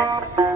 Thank uh you. -huh.